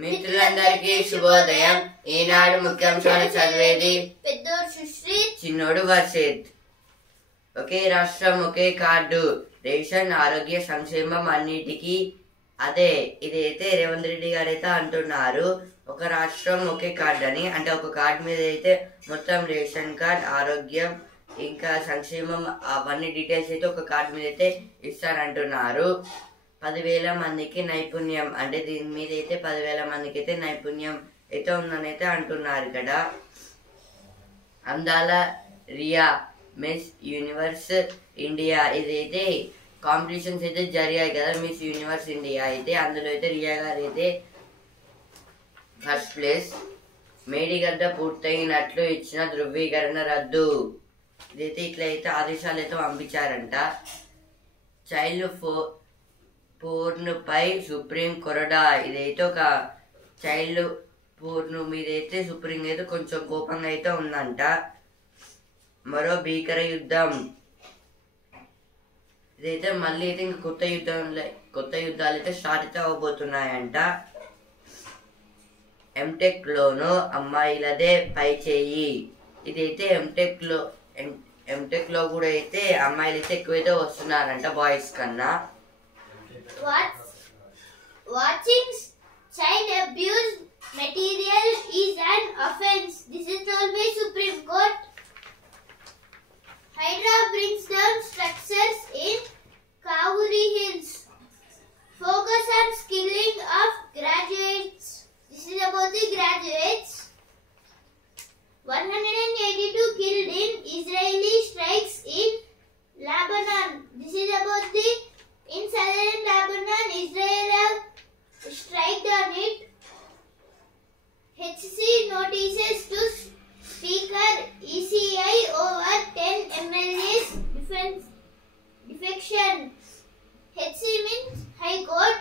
మిత్రులందరికీ శుభోదయం. ఈనాడు ముఖ్యాంశాలు చదివేది పెద్దోడు సుశ్రీత్, చిన్నోడు వర్షిత్. ఒకే రాష్ట్రం ఒకే కార్డు, రేషన్ ఆరోగ్య సంక్షేమం అన్నిటికీ అదే. ఇదైతే రేవంత్ రెడ్డి గారు అయితే అంటున్నారు. ఒక రాష్ట్రం ఒకే కార్డు అని, అంటే ఒక కార్డు మీద అయితే మొత్తం రేషన్ కార్డ్, ఆరోగ్యం ఇంకా సంక్షేమం అవన్నీ డీటెయిల్స్ అయితే ఒక కార్డు మీద అయితే ఇస్తారంటున్నారు. 10,000 మందికి నైపుణ్యం, అంటే దీని మీద అయితే 10,000 మందికి అయితే నైపుణ్యం అయితే ఉందని అయితే అంటున్నారు ఇక్కడ. అందాల రియా మిస్ యూనివర్స్ ఇండియా, ఇదైతే కాంపిటీషన్స్ అయితే జరిగాయి కదా, మిస్ యూనివర్స్ ఇండియా అయితే. అందులో అయితే రియా గారు అయితే ఫస్ట్ ప్లేస్. మేడిగడ్డ పూర్తయినట్లు ఇచ్చిన ధృవీకరణ రద్దు, ఇదైతే ఇట్లా అయితే ఆదేశాలు అయితే పంపించారంట. చైల్డ్ పోర్న్పై సుప్రీం కొరడా, ఇదైతే ఒక చైల్డ్ పోర్న్ మీద అయితే సుప్రీం అయితే కొంచెం కోపంగా అయితే ఉందంట. మరో భీకర యుద్ధం, ఇదైతే మళ్ళీ అయితే ఇంకా కొత్త యుద్ధాలు అయితే స్టార్ట్ అయితే అవబోతున్నాయంట. ఎంటెక్ లోను అమ్మాయిలదే పై చేయి, ఇదైతే ఎంటెక్ లో కూడా అయితే అమ్మాయిలు అయితే ఎక్కువైతే వస్తున్నారంట బాయ్స్ కన్నా. Watching child abuse material is an offence. This is told by Supreme Court. Hydra brings down structures in Kavuri Hills. Focus on skilling of graduates. This is about the graduates. 182 killed in Israeli strikes in Lebanon. This is about the in southern Lebanon, Israel have striked on it. HC notices to Speaker ECI over 10 MLAs defection. HC means High Court.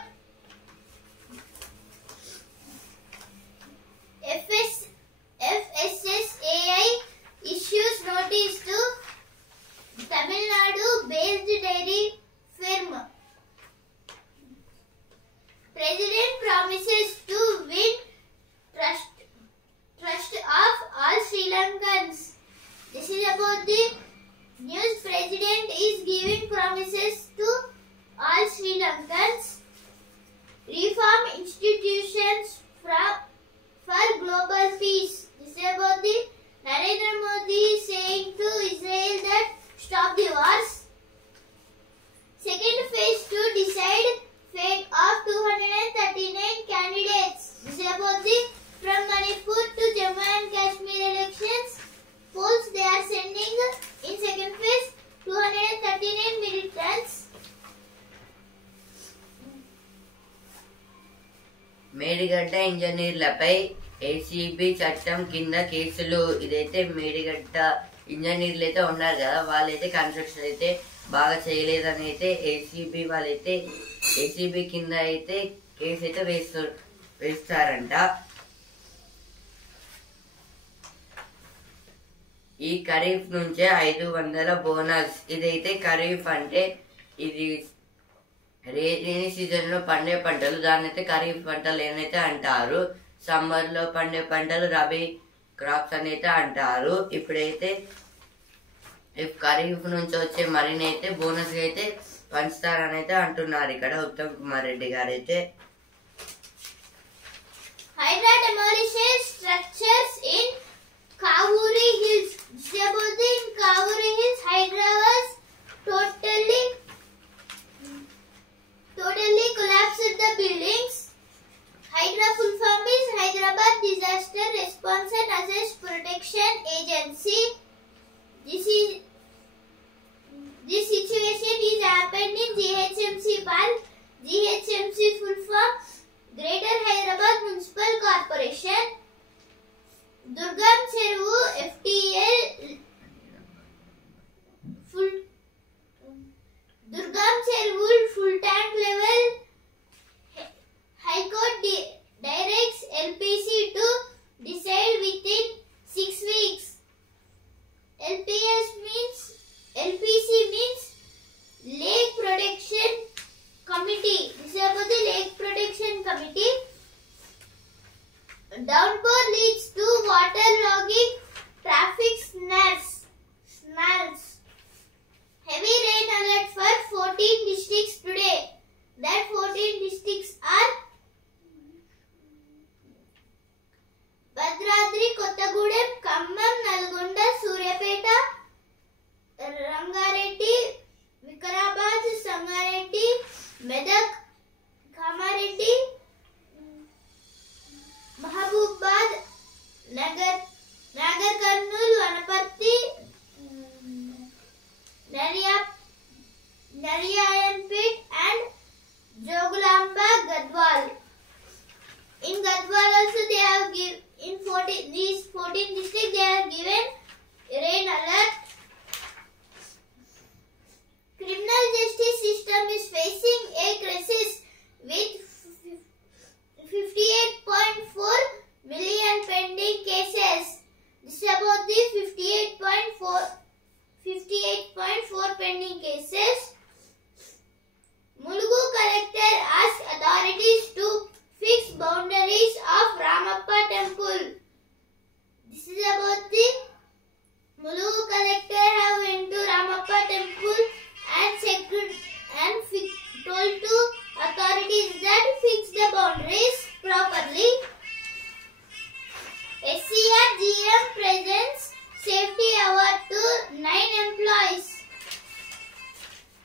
FSSAI issues notice to Tamil Nadu based dairy firm. President promises to win trust of all Sri Lankans. This is about the news. President is giving promises to all Sri Lankans. Reform institutions for global peace. This is about the Narendra Modi saying to Israel that stop the wars. Second phase to decide fate of 239 candidates. This is about the from Manipur to Jammu and Kashmir elections. Polls they are sending in second phase 239 militants. Medigadda ఇంజనీర్లపై ACB చట్టం కింద కేసులు, ఇదైతే మేడిగడ్డ ఇంజనీర్లు అయితే ఉన్నారు కదా, వాళ్ళైతే కన్స్ట్రక్షన్ అయితే బాగా చేయలేదని అయితే ఏసీబీ వాళ్ళైతే ఏసీబీ కింద అయితే కేసు అయితే వేస్తారంట. ఈ ఖరీఫ్ నుంచే 500 బోనస్, ఇదైతే ఖరీఫ్ అంటే ఇది రైనీ సీజన్ లో పండే పంటలు, దాన్ని అయితే ఖరీఫ్ పంటలు ఏనైతే అంటారు. సమ్మర్ లో పండే పంటలు రబీ క్రాప్స్ అని అయితే అంటారు. ఇప్పుడైతే ఖరీఫ్ నుంచి వచ్చే మరిని అయితే బోనస్ అయితే పంచుతారని అయితే అంటున్నారు ఇక్కడ ఉత్తమ్ కుమార్ రెడ్డి గారు అయితే. Hydra demolishes structures in Kavuri Hills. In Kavuri Hills, Hydra was totally collapsed the buildings. Hydra full form is Hyderabad Disaster Response and Assist Protection Agency. This situation is happened in GHMC Pal. GHMC full form Greater Hyderabad Municipal Corporation. Durgam Cheruvu FTL Durgam Cheruvu full tank level. High Court directs LPC to decide within 6 weeks. Downpour leads to waterlogging, traffic snarls. Heavy rain alert for 14 districts today. That 14 districts are Bhadradri, Kottagudem, Khammam, Nalgonda, Suryapeta, Rangareddy, Vikarabad, Sangareddy, Medak, Kamareddy, Mahabubad, Nagar Karnool, Vanaparthi, Nariayanpet and Jogulamba, Gadwal. In Gadwal also they have these 14 districts they have given rain alert. Criminal justice system is facing a crisis with 58.4 million pending cases. This is about the 58.4 pending cases. Mulugu collector asked authorities to fix boundaries of Ramappa temple. This is about the Mulugu collector have went to Ramappa temple and told to authorities that fix the boundaries properly. SCR GM presents safety award to 9 employees.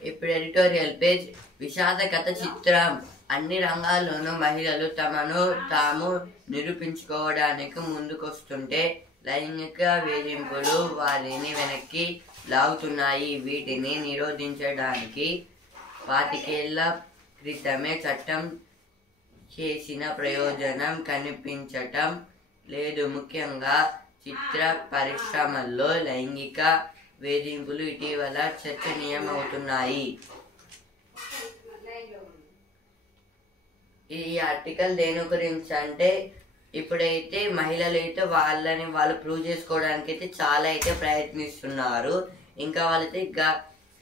ఇప్పుడు editorial page విషాద కథ చిత్రం. అన్ని రంగాల్లోనూ మహిళలు తమను తాము నిరూపించుకోవడానికి ముందుకొస్తుంటే లైంగిక వేధింపులు వారిని వెనక్కి లాగుతున్నాయి. వీటిని నిరోధించడానికి 25 ఏళ్ల క్రితమే చట్టం చేసిన ప్రయోజనం కనిపించటం లేదు. ముఖ్యంగా చిత్ర పరిశ్రమల్లో లైంగిక వేధింపులు ఇటీవల చర్చనీయమవుతున్నాయి. ఈ ఆర్టికల్ దేని గురించి అంటే ఇప్పుడైతే మహిళలు అయితే వాళ్ళు ప్రూవ్ చేసుకోవడానికి అయితే చాలా అయితే ప్రయత్నిస్తున్నారు. ఇంకా వాళ్ళైతే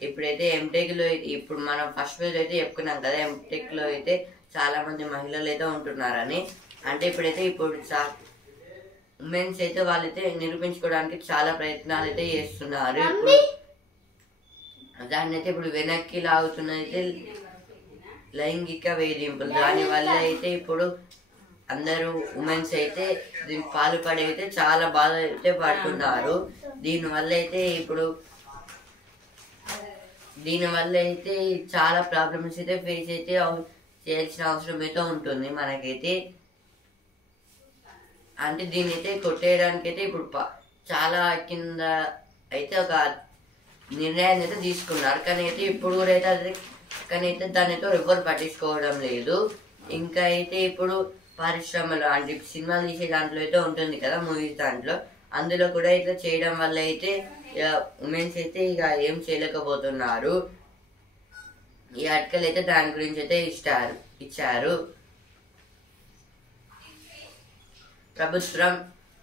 ఇప్పుడైతే ఎంటెక్ లో ఇప్పుడు మనం ఫస్ట్ పేజ్ అయితే చెప్పుకున్నాం కదా, ఎంటెక్ లో అయితే చాలా మంది మహిళలు అయితే ఉంటున్నారని. అంటే ఇప్పుడైతే ఉమెన్స్ అయితే వాళ్ళైతే నిరూపించుకోవడానికి చాలా ప్రయత్నాలు అయితే చేస్తున్నారు. దాన్ని అయితే ఇప్పుడు వెనక్కి లాగుతున్నది లైంగిక వేధింపులు. దాని వల్ల అయితే ఇప్పుడు అందరూ ఉమెన్స్ అయితే దీనికి పాల్పడి అయితే చాలా బాధ అయితే పడుతున్నారు. దీనివల్ల అయితే చాలా ప్రాబ్లమ్స్ అయితే ఫేస్ అయితే చేయాల్సిన అవసరం అయితే ఉంటుంది మనకైతే. అంటే దీన్ని అయితే కొట్టేయడానికి అయితే ఇప్పుడు చాలా కింద అయితే ఒక నిర్ణయాన్ని అయితే తీసుకున్నారు. కానీ అయితే ఇప్పుడు కూడా అయితే దాన్ని అయితే ఎవరు పట్టించుకోవడం లేదు. ఇంకా అయితే ఇప్పుడు పరిశ్రమలు అంటే సినిమాలు తీసే దాంట్లో అయితే ఉంటుంది కదా, మూవీస్ దాంట్లో, అందులో కూడా ఇట్లా చేయడం వల్ల అయితే ఉమెన్స్ అయితే ఇక ఏం చేయలేకపోతున్నారు. ఈ ఆర్టికల్ అయితే దాని గురించి అయితే ఇచ్చారు.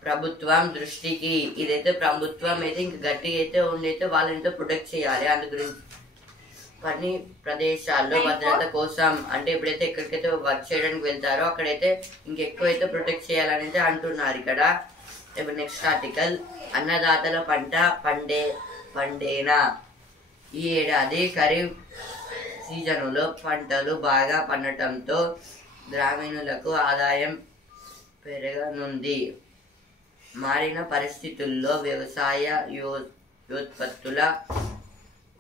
ప్రభుత్వం దృష్టికి ఇదైతే ప్రభుత్వం అయితే ఇంకా గట్టిగా అయితే ఉండైతే వాళ్ళని ప్రొటెక్ట్ చేయాలి. అందు గురించి పని ప్రదేశాల్లో భద్రత కోసం అంటే ఇప్పుడైతే ఎక్కడికైతే వర్క్ చేయడానికి వెళ్తారో అక్కడైతే ఇంకెక్కువైతే ప్రొటెక్ట్ చేయాలని అయితే అంటున్నారు ఇక్కడ. ఇప్పుడు నెక్స్ట్ ఆర్టికల్, అన్నదాతల పంట పండేనా? ఈ ఏడాది ఖరీఫ్ సీజన్లో పంటలు బాగా పండటంతో గ్రామీణులకు ఆదాయం పెరగనుంది. మారిన పరిస్థితుల్లో వ్యవసాయ ఉత్పత్తుల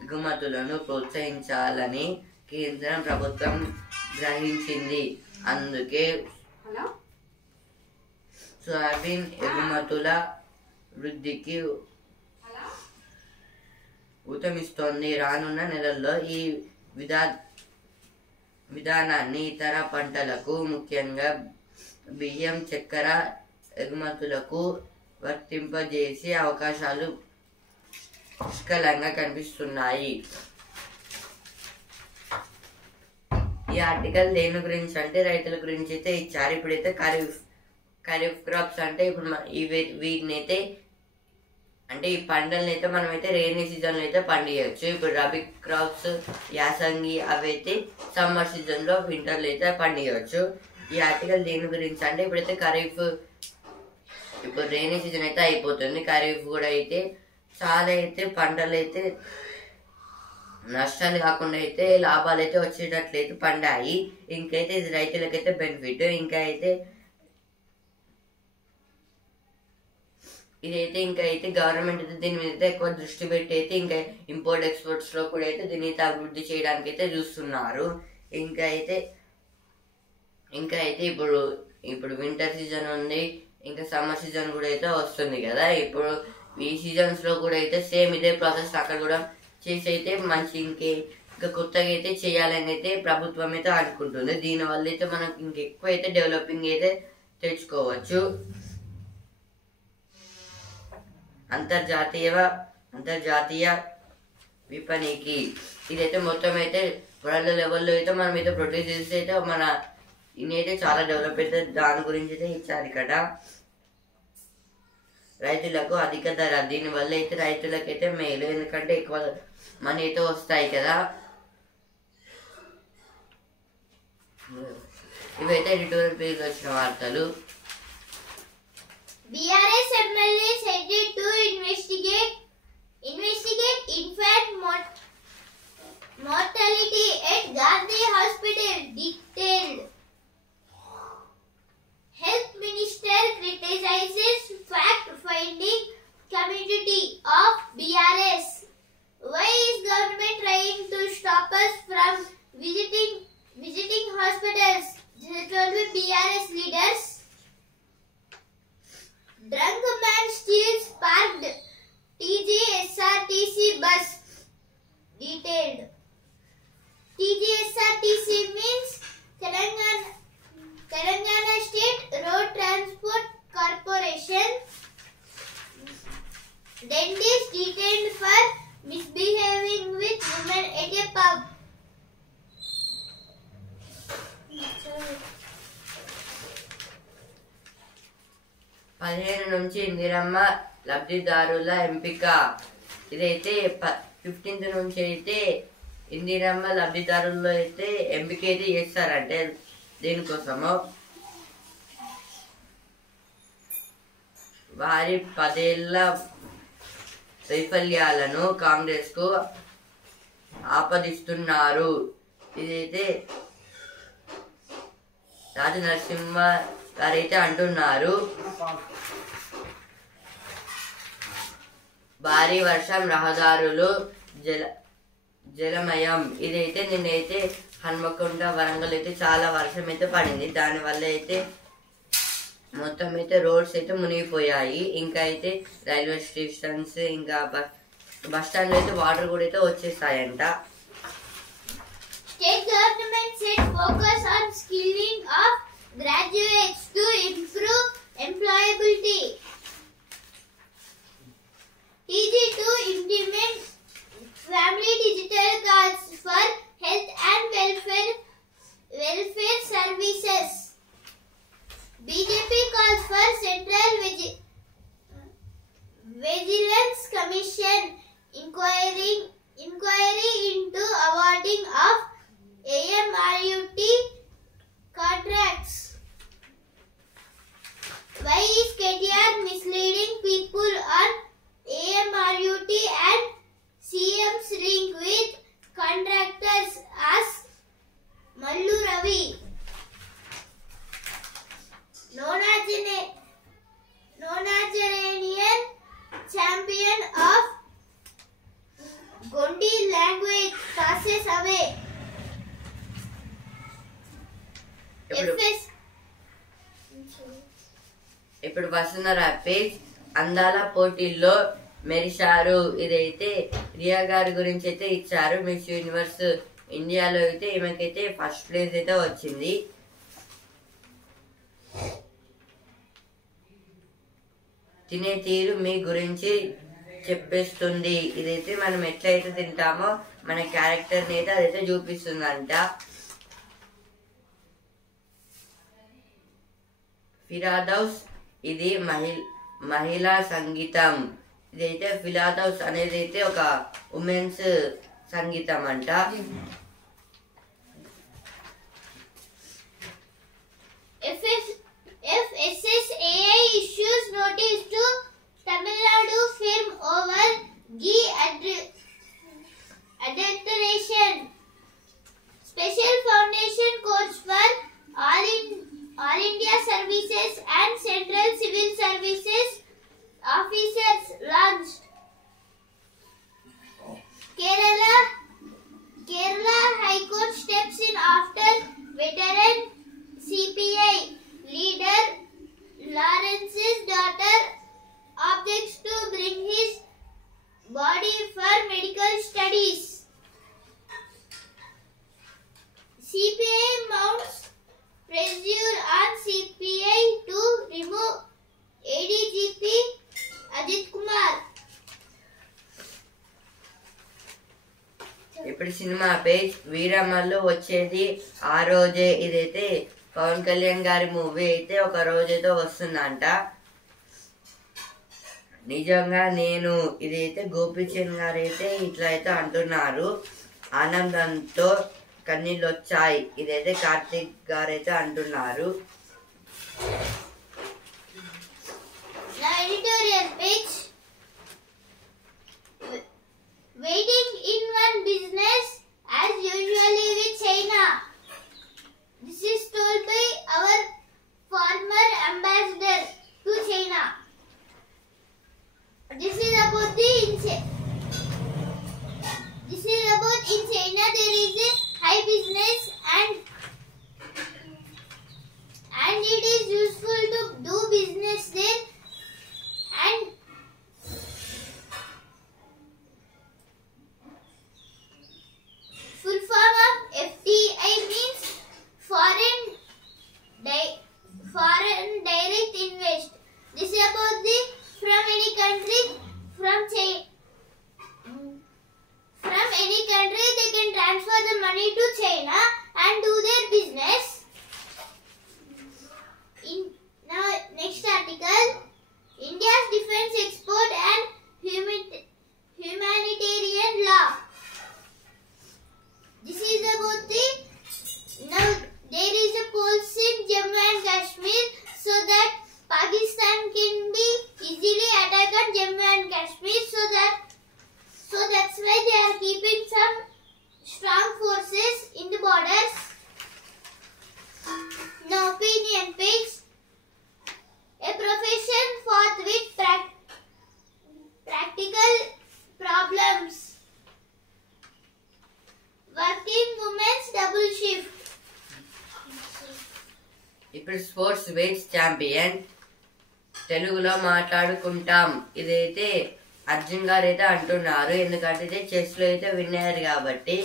ఎగుమతులను ప్రోత్సహించాలని కేంద్ర ప్రభుత్వం గ్రహించింది. అందుకే సోయాబీన్ ఎగుమతుల వృద్ధికి ఊతమిస్తోంది. రానున్న నెలల్లో ఈ విధానాన్ని ఇతర పంటలకు ముఖ్యంగా బియ్యం, చక్కెర ఎగుమతులకు వర్తింపజేసే అవకాశాలు పుష్కలంగా కనిపిస్తున్నాయి. ఈ ఆర్టికల్ దేని గురించి అంటే రైతుల గురించి అయితే ఇచ్చారు. ఇప్పుడైతే ఖరీఫ్ క్రాప్స్ అంటే ఇప్పుడు వీటిని అయితే అంటే ఈ పంటలను అయితే మనం అయితే రెయినీ సీజన్ లో అయితే పండియచ్చు. ఇప్పుడు రబీ క్రాప్స్, యాసంగి అవి అయితే సమ్మర్ సీజన్ లో వింటర్ లో అయితే పండియచ్చు. ఈ ఆర్టికల్ దేని గురించి అంటే ఇప్పుడైతే ఖరీఫ్ ఇప్పుడు రైనీ సీజన్ అయితే అయిపోతుంది, ఖరీఫ్ కూడా అయితే చాలా అయితే పంటలు అయితే నష్టాలు కాకుండా అయితే లాభాలు అయితే వచ్చేటట్లయితే పండాయి. ఇంకైతే ఇది రైతులకైతే బెనిఫిట్. ఇంకా అయితే ఇదైతే ఇంకా అయితే గవర్నమెంట్ అయితే దీని మీద అయితే ఎక్కువ దృష్టి పెట్టి అయితే ఇంకా ఇంపోర్ట్ ఎక్స్పోర్ట్స్ లో కూడా అయితే దీన్ని అయితే అభివృద్ధి చేయడానికి అయితే చూస్తున్నారు. ఇంకా అయితే ఇప్పుడు వింటర్ సీజన్ ఉంది, ఇంకా సమ్మర్ సీజన్ కూడా అయితే వస్తుంది కదా. ఇప్పుడు ఈ సీజన్స్ లో కూడా అయితే సేమ్ ఇదే ప్రాసెస్ అక్కడ కూడా చేసి అయితే మంచి ఇంకా కొత్తగా అయితే చేయాలని అయితే ప్రభుత్వం అయితే అనుకుంటుంది. దీనివల్ల అయితే మనకి ఇంకెక్కువ అయితే డెవలపింగ్ అయితే తెచ్చుకోవచ్చు. అంతర్జాతీయ విపణికి ఇదైతే మొత్తం అయితే వరల్డ్ లెవెల్లో అయితే మనం అయితే ప్రొడ్యూస్ చేస్తే అయితే మన ఇన్ని అయితే చాలా డెవలప్ అయితే దాని గురించి అయితే ఇచ్చారు ఇక్కడ. రైతులకు అధిక ధర, దీనివల్ల అయితే రైతులకైతే మేలు, ఎందుకంటే ఎక్కువ మనీ అయితే వస్తాయి కదా. ఇవైతే ఎడిటోరియల్ పేజ్ వచ్చిన వార్తలు. BRS MLA said to investigate infant mortality at Gandhi Hospital. Detailed. Health Minister criticizes fact-finding committee of BRS. Why is government trying to stop us from visiting hospitals? This will be BRS leaders. Drunk man steals parked TGSRTC bus. Detailed. TGSRTC means Telangana State Road Transport Corporation. Dentist detained for misbehaving with women at a pub. 15 నుంచి ఇందిరమ్మ లబ్ధిదారుల ఎంపిక. ఇదైతే 15th నుంచి అయితే ఇందిరమ్మ లబ్ధిదారుల్లో అయితే ఎంపిక అయితే చేస్తారంటే దీనికోసము వారి 10 ఏళ్ల వైఫల్యాలను కాంగ్రెస్ కు ఆపాదిస్తున్నారు. ఇదైతే రాజు నరసింహ గారైతే అంటున్నారు. భారీ వర్షం, రహదారులు జలమయం. ఇదైతే నిన్నైతే హన్మకొండ, వరంగల్ అయితే చాలా వర్షం అయితే పడింది. దానివల్ల అయితే మొత్తం అయితే రోడ్స్ అయితే మునిగిపోయాయి. ఇంకా అయితే రైల్వే స్టేషన్స్, ఇంకా బస్ స్టాండ్ అయితే వాటర్ కూడా అయితే వచ్చేసాయంట. State government set focus on skilling of graduates to improve employability. TG to implement family digital cards for health and welfare services. BJP calls for Central Vigilance Commission inquiry into awarding of AMRUT contracts. Why is KTR misleading people on AMRUT and CM's link with contractors? Ask Mallu Ravi. Non-Nigerian champion of Gondi language passes away. ఇప్పుడు వస్తున్న page అందాల పోటీల్లో మెరిశారు. ఇదైతే రియా గారి గురించి అయితే ఇచ్చారు. Miss universe ఇండియాలో అయితే ఈమెకైతే ఫస్ట్ ప్లేస్ అయితే వచ్చింది. తినే తీరు మీ గురించి చెప్పేస్తుంది. ఇదైతే మనం ఎట్లయితే తింటామో మన క్యారెక్టర్ ని అయితే అదైతే చూపిస్తుందంట. ఫిరాదౌస్ ఇది మహిళా సంగీతం. ఇదైతే ఫిరాదౌస్ అనేది అయితే ఒక ఉమెన్స్ సంగీతం అంట. FSSAI issues notice India Services and Central Civil Services officers launched. Kerala High Court steps in after veteran CPI leader Lawrence's daughter objects to bring his body for medical studies. CPI mounts pressure on CPI to remove ADGP Ajit Kumar. ఇప్పుడు cinema page Veeramallu వచ్చేది ఆ రోజే. ఇదైతే పవన్ కళ్యాణ్ గారి movie అయితే ఒక రోజైతే వస్తుందంట. నిజంగా నేను ఇదైతే గోపీచంద్ గారు అయితే ఇట్లా అయితే అంటున్నారు. ఆనందంతో కన్నీళ్ళు వచ్చాయి ఇదైతే కార్తీక్ గారు అయితే అంటున్నారు. Editorial page. Waiting in one business as usually with China. This is told by our former ambassador to China. This is about in China there is a high business and it is useful to do business there and full form of FDI means foreign direct invest. This is about the from any country they can transfer the money to China and do their business. Now next article, India's defense export and humanitarian law. This is about now there is a pulse in Jammu and Kashmir so that Pakistan can be easily attacked on Jammu and Kashmir so that's why they are keeping some strong forces in the borders. Now opinion page. A profession fought with practical problems. Working women's double shift. ఇప్పుడు sports weights champion తెలుగులో మాట్లాడుకుంటాం. ఇదైతే అర్జున్ గారు అయితే అంటున్నారు. ఎందుకంటే chess లో అయితే విన్ అయ్యారు కాబట్టి.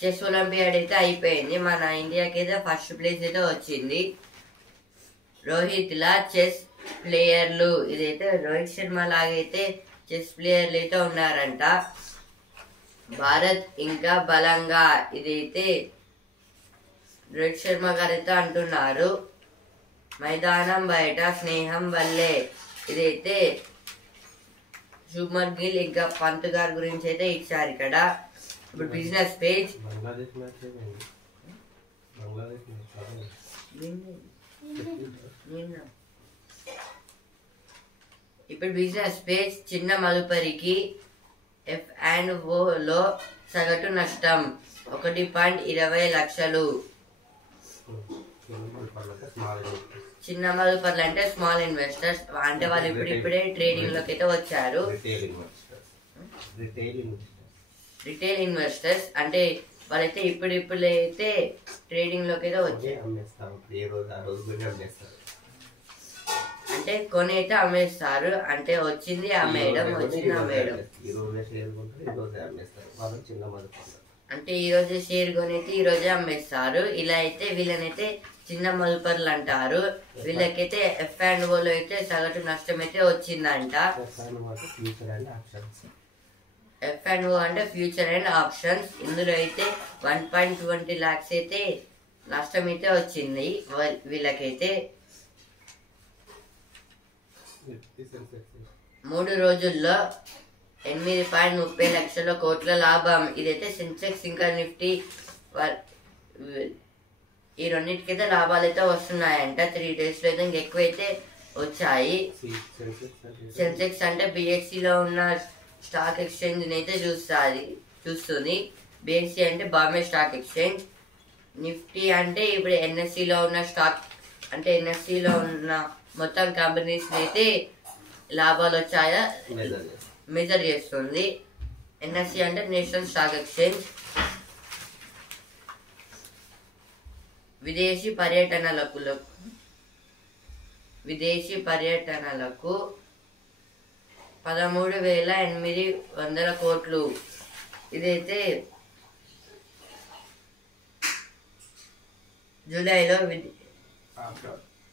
చెస్ ఒలింపియాడ్ అయితే అయిపోయింది. మన ఇండియాకి అయితే ఫస్ట్ ప్లేస్ అయితే వచ్చింది. రోహిత్ లా చెస్ ప్లేయర్లు ఇదైతే రోహిత్ శర్మ లాగైతే చెస్ ప్లేయర్లు అయితే ఉన్నారంట. భారత్ ఇంకా బలంగా ఇదైతే రోహిత్ శర్మ గారు అయితే అంటున్నారు. మైదానం బయట స్నేహం వల్లే ఇదైతే శుభ్మన్ గిల్ ఇంకా పంత్ గారి గురించి అయితే ఇచ్చారు ఇక్కడ. ఇప్పుడు బిజినెస్ పేజ్ ఇప్పుడు బిజినెస్ పేజ్ చిన్న మదుపరికి F&O లో సగటు నష్టం 1.20 లక్షలు. చిన్న మదుపర్లు అంటే స్మాల్ ఇన్వెస్టర్స్ అంటే వాళ్ళు ఇప్పుడే ట్రేడింగ్ లోకి అయితే వచ్చారు. రిటైల్ ఇన్వెస్టర్స్ అంటే వాళ్ళైతే ఇప్పుడైతే ట్రేడింగ్ లోకి అయితే వచ్చారు. అంటే కొని అయితే అమ్మేస్తారు. అంటే వచ్చింది అమ్మేయడం అంటే ఈ రోజు షేర్ కొని అయితే ఈ రోజే అమ్మేస్తారు. ఇలా అయితే వీళ్ళనైతే చిన్న మదుపర్లు అంటారు. వీళ్ళకైతే F&O లో అయితే సగటు నష్టం అయితే వచ్చిందంట. F&O అంటే ఫ్యూచర్ అండ్ ఆప్షన్స్. ఇందులో అయితే 1.20 lakhs అయితే నష్టం అయితే వచ్చింది వీళ్ళకైతే. 3 రోజుల్లో 8.30 లక్షల కోట్ల లాభం. ఇదైతే సెన్సెక్స్ ఇంకా నిఫ్టీ ఈ రెండింటికైతే లాభాలు అయితే వస్తున్నాయంట. 3 days లో అయితే ఇంకెక్కువైతే వచ్చాయి. సెన్సెక్స్ అంటే BSE లో ఉన్న స్టాక్ ఎక్స్చేంజ్ అయితే చూస్తుంది. BSE అంటే బాంబే స్టాక్ ఎక్స్చేంజ్. నిఫ్టీ అంటే ఇప్పుడు NSE లో ఉన్న స్టాక్ అంటే ఎన్ఎస్సిలో ఉన్న మొత్తం కంపెనీస్ అయితే లాభాలు వచ్చాయా మెజర్ చేస్తుంది. ఎన్ఎస్సి అంటే నేషనల్ స్టాక్ ఎక్స్చేంజ్. విదేశీ పర్యటనలకు 13,800 కోట్లు. ఇదైతే జూలైలో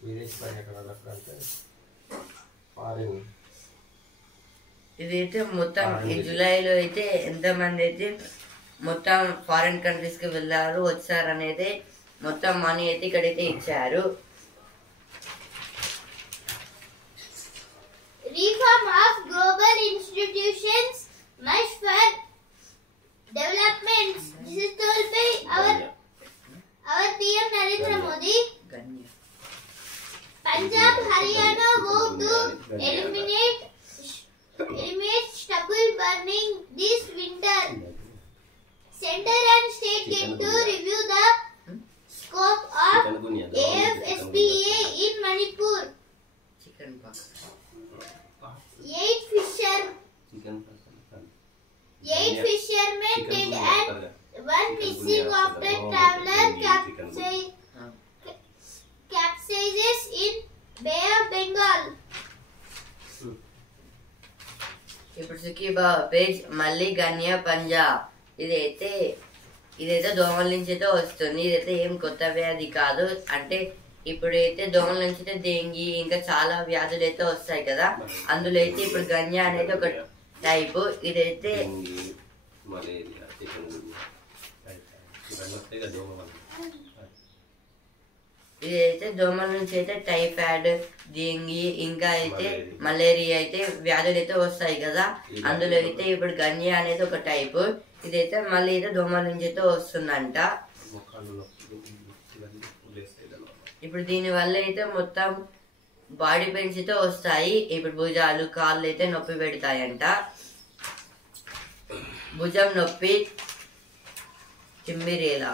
విదేశీ పర్యటనలకు అంటే ఫారిన్. ఇదైతే మొత్తం ఈ జూలైలో అయితే ఎంతమంది అయితే మొత్తం ఫారిన్ కంట్రీస్ కి వెళ్ళారు వచ్చారు అనేది మొత్తం మనీ అయితే ఇక్కడైతే ఇచ్చారు. Reform of global institutions much for developments. This is told by our PM Narendra Modi. Punjab, Haryana vote to eliminate stubble burning this winter. Center and state get to review the scope of AFSPA in Manipur. Chicken Pak 8 fishermen dead and 1 missing after traveler capsizes in Bay of Bengal. ఇప్పుడు సుఖీబా page మళ్ళీ గన్య పంజాబ్. ఇదైతే దోమల నుంచి అయితే వస్తుంది. ఇదైతే ఏం కొత్త వ్యాధి కాదు. అంటే ఇప్పుడైతే దోమల నుంచి అయితే డెంగీ ఇంకా చాలా వ్యాధులు అయితే వస్తాయి కదా, అందులో అయితే ఇప్పుడు గన్య అనేది ఒక టైప్. ఇదైతే దోమల నుంచి అయితే టైఫాయిడ్, డెంగీ ఇంకా అయితే మలేరియా అయితే వ్యాధులు అయితే వస్తాయి కదా, అందులో అయితే ఇప్పుడు గన్య అనేది ఒక టైప్. ఇదైతే మళ్ళీ అయితే దోమల నుంచి అయితే వస్తుందంట. ఇప్పుడు దీని వల్ల అయితే మొత్తం బాడీ పెయిన్స్ అయితే వస్తాయి. ఇప్పుడు భుజాలు కాళ్ళు అయితే నొప్పి పెడతాయంట. భుజం నొప్పి, తిమ్మిరేలా.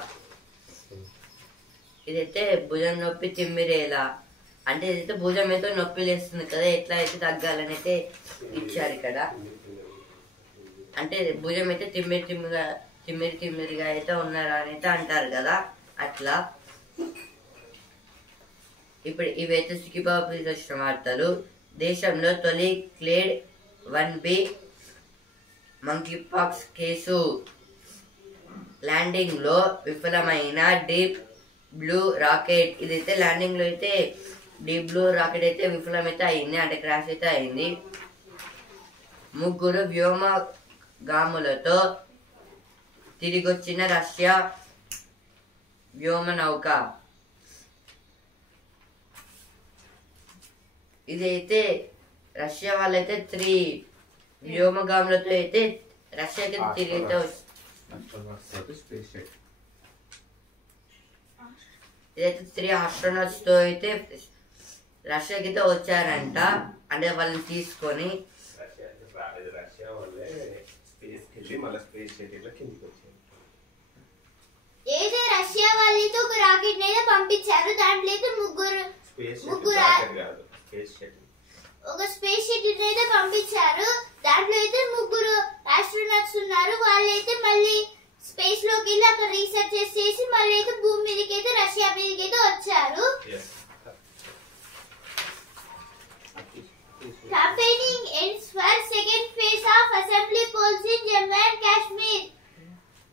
ఇదైతే భుజం నొప్పి తిమ్మిరేలా అంటే ఇదైతే భుజం అయితే నొప్పి లేస్తుంది కదా, ఎట్లా అయితే తగ్గాలని అయితే ఇచ్చారు ఇక్కడ. అంటే భుజం అయితే తిమ్మిరిగా అయితే ఉన్నారా అని అయితే అంటారు కదా, అట్లా. ఇప్పుడు ఇవైతే సికిబాబు వచ్చిన వార్తలు. దేశంలో తొలి clade 1B monkeypox case. Landing లో విఫలమైన డీప్ బ్లూ రాకెట్. ఇదైతే ల్యాండింగ్ లో అయితే డీప్ బ్లూ రాకెట్ అయితే విఫలమైతే అయింది, అంటే క్రాష్ అయితే అయింది. 3 వ్యోమగాములతో తిరిగొచ్చిన రష్యా వ్యోమనౌక. ఇదైతే రష్యా వాళ్ళైతే 3 వ్యోమగాములతో అయితే రష్యాకి తిరిగి ఇదైతే 3 ఆస్ట్రోనాట్స్ తో అయితే రష్యాకి అయితే వచ్చారంట, అంటే వాళ్ళని తీసుకొని. ఏదో రష్యా వాళ్ళైతే ఒక రాకెట్ అయితే పంపించారు, దాంట్లో అయితే ముగ్గురు ఒక స్పేస్ షటిల్ అయితే పంపించారు, దాంట్లో అయితే 3 ఆస్ట్రోనాట్స్ ఉన్నారు. వాళ్ళైతే మళ్ళీ స్పేస్ లోకి వెళ్ళి అక్కడ రీసెర్చ్ చేసి మళ్ళీ అయితే భూమి మీదకి అయితే రష్యా మీదకి అయితే వచ్చారు. Campaigning ends for second phase of assembly polls in Jammu and Kashmir.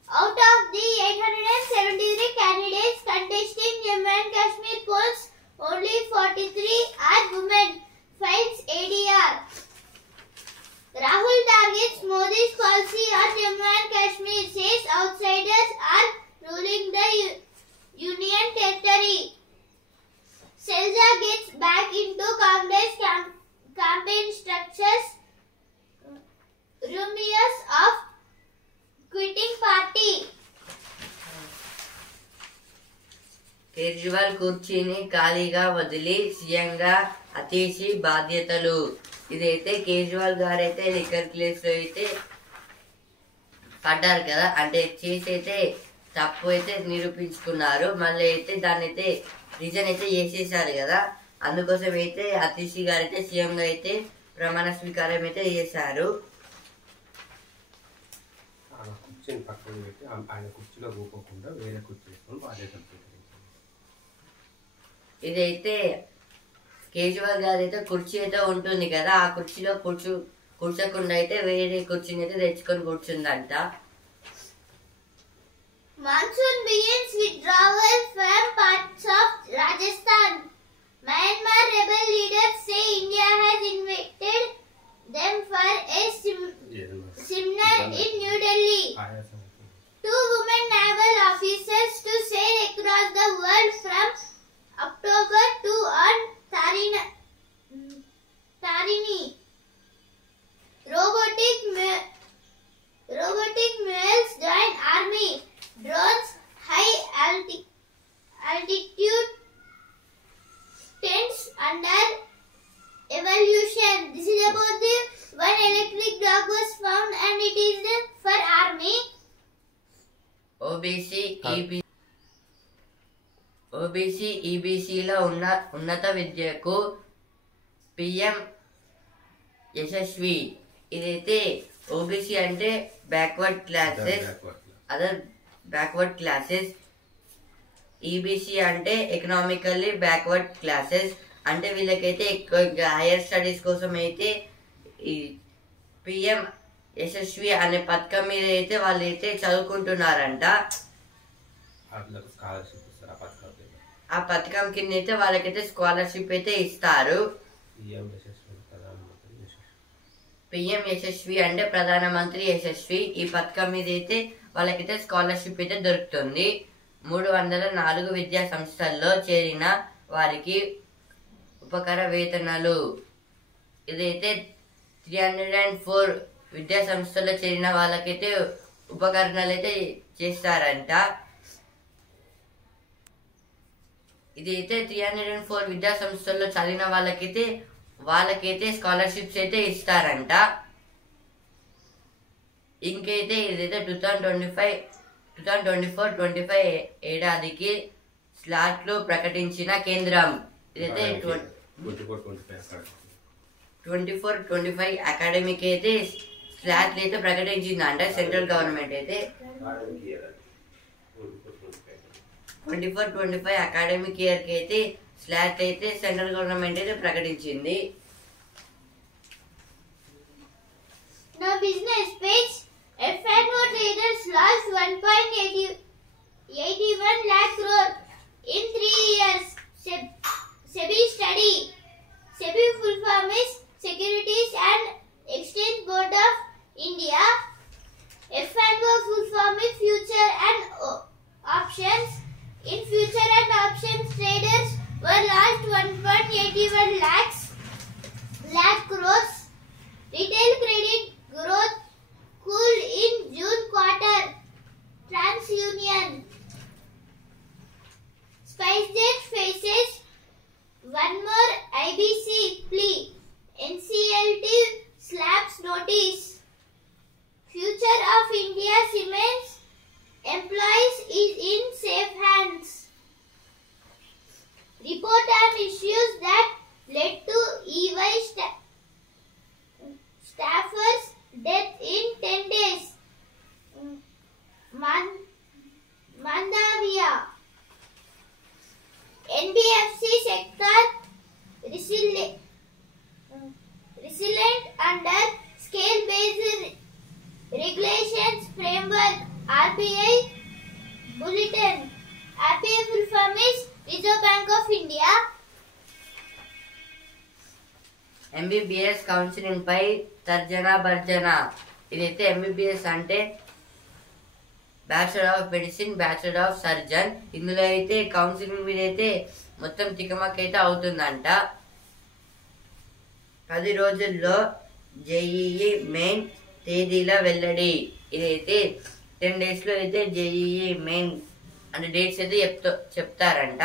Out of the 873 candidates contesting Jammu and Kashmir polls, only 43 are women, files ADR. Rahul targets Modi's policy on Jammu and Kashmir, says outsiders are ruling the union territory. Selja gets back into Congress campaign structures, rumors of quitting party. Kejriwal కుర్చీని ఖాళీగా వదిలి సీఎంగా అతీసి బాధ్యతలు. ఇదైతే కేజ్రీవాల్ గారు అయితే liquor కేసులో అయితే పడ్డారు కదా, అంటే చేసి అయితే తప్పు అయితే నిరూపించుకున్నారు. మళ్ళీ అయితే దాన్ని అయితే రీజన్ అయితే చేసేసారు కదా, అందుకోసం అయితే అతిషి గారు అయితే సీఎం గా అయితే ప్రమాణ స్వీకారం అయితే చేశారు. కుర్చీని పక్కన పెట్టి ఆయన కుర్చీలో కూకోకుండా వేరే కుర్చీ వేసుకొని బాధ్యత. ఇదైతే కేజ్రీవాల్ గారు అయితే కుర్చీ అయితే ఉంటుంది కదా, ఆ కుర్చీలో కూర్చోకుండా అయితే వేరే కుర్చీని అయితే తెచ్చుకొని కూర్చుందంట. Monsoon begins withdrawal from parts of Rajasthan. Myanmar rebel leaders say India has invited them for a seminar in New Delhi. Two women naval officers to sail across the world from October 2 on Tarini. Robotic mules join army. Drones, high altitude tents under evolution. This is about the one electric dog was found and it is for army. OBC ఈబీసీలో ఉన్నత విద్యకు PM Yashasvi. ఇదైతే OBC అంటే backward classes, other backward classes. EBC అంటే economically backward classes. అంటే వీళ్ళకైతే higher studies కోసం అయితే ఈ పిఎం యశస్వి అనే పథకం మీద అయితే వాళ్ళు అయితే చదువుకుంటున్నారంట. ఆ పథకం కింద అయితే వాళ్ళకైతే స్కాలర్షిప్ అయితే ఇస్తారు. పిఎం యశస్వి అంటే ప్రధానమంత్రి యశస్వి. ఈ పథకం మీద అయితే వాళ్ళకైతే స్కాలర్షిప్ అయితే దొరుకుతుంది. 304 విద్యా సంస్థల్లో చేరిన వారికి ఉపకార వేతనాలు. ఇదైతే 304 విద్యా సంస్థల్లో చేరిన వాళ్ళకైతే ఉపకరణాలు అయితే చేస్తారంట. ఇదైతే 304 విద్యా సంస్థల్లో చదివిన వాళ్ళకైతే స్కాలర్షిప్స్ అయితే ఇస్తారంట. ఇంకైతే ఇదైతే 2024-25 ఏడాదికి స్లాట్లు ప్రకటించిన కేంద్రం. ఇదైతే 24-25 అకాడమిక్ అయితే స్లాట్లు అయితే ప్రకటించిందంట సెంట్రల్ గవర్నమెంట్ అయితే. 24-25 అకాడమిక్ ఇయర్ కి అయితే స్లాట్ అయితే సెంట్రల్ గవర్నమెంట్ అయితే ప్రకటించింది. Now business page. F&O traders lost 1.81 lakh crore in 3 years. SEBI study. SEBI full form is Securities and Exchange Board of India. F&O full form is Future and Options. In future and options, traders were lost 1.81 lakh crores. Retail credit growth cooled in June quarter. TransUnion. SpiceJet faces one more IBC plea. NCLT slaps notice. Future of India Cements employees is in safe hands. Report on issues that led to EY staffers death in 10 days. Mandavia. NBFC sector resilient under scale-based regulations framework. RBI Bulletin. RBI full form is Reserve Bank of India. MBBS counselling పై తర్జనా భర్జన. ఇదైతే MBBS అంటే bachelor of medicine, bachelor of surgeon. ఇందులో అయితే counselling మీద అయితే మొత్తం తికమక అయితే అవుతుందంట. 10 రోజుల్లో జేఈఈ మెయిన్ తేదీల వెల్లడి. ఇదైతే 10 days లో అయితే జేఈఈ మెయిన్ అంటే డేట్స్ అయితే చెప్తారంట.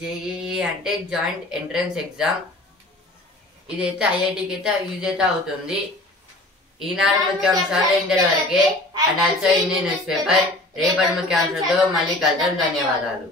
జేఈఈ అంటే జాయింట్ ఎంట్రన్స్ ఎగ్జామ్. ఇదైతే ఐఐటికి అయితే యూజ్ అయితే అవుతుంది. ఈనాడు ముఖ్యాంశాలు ఇంటర్ వరకే. And also Indian news paper. రేపటి ముఖ్యాంశాలతో మళ్ళీ కలుద్దాం. ధన్యవాదాలు.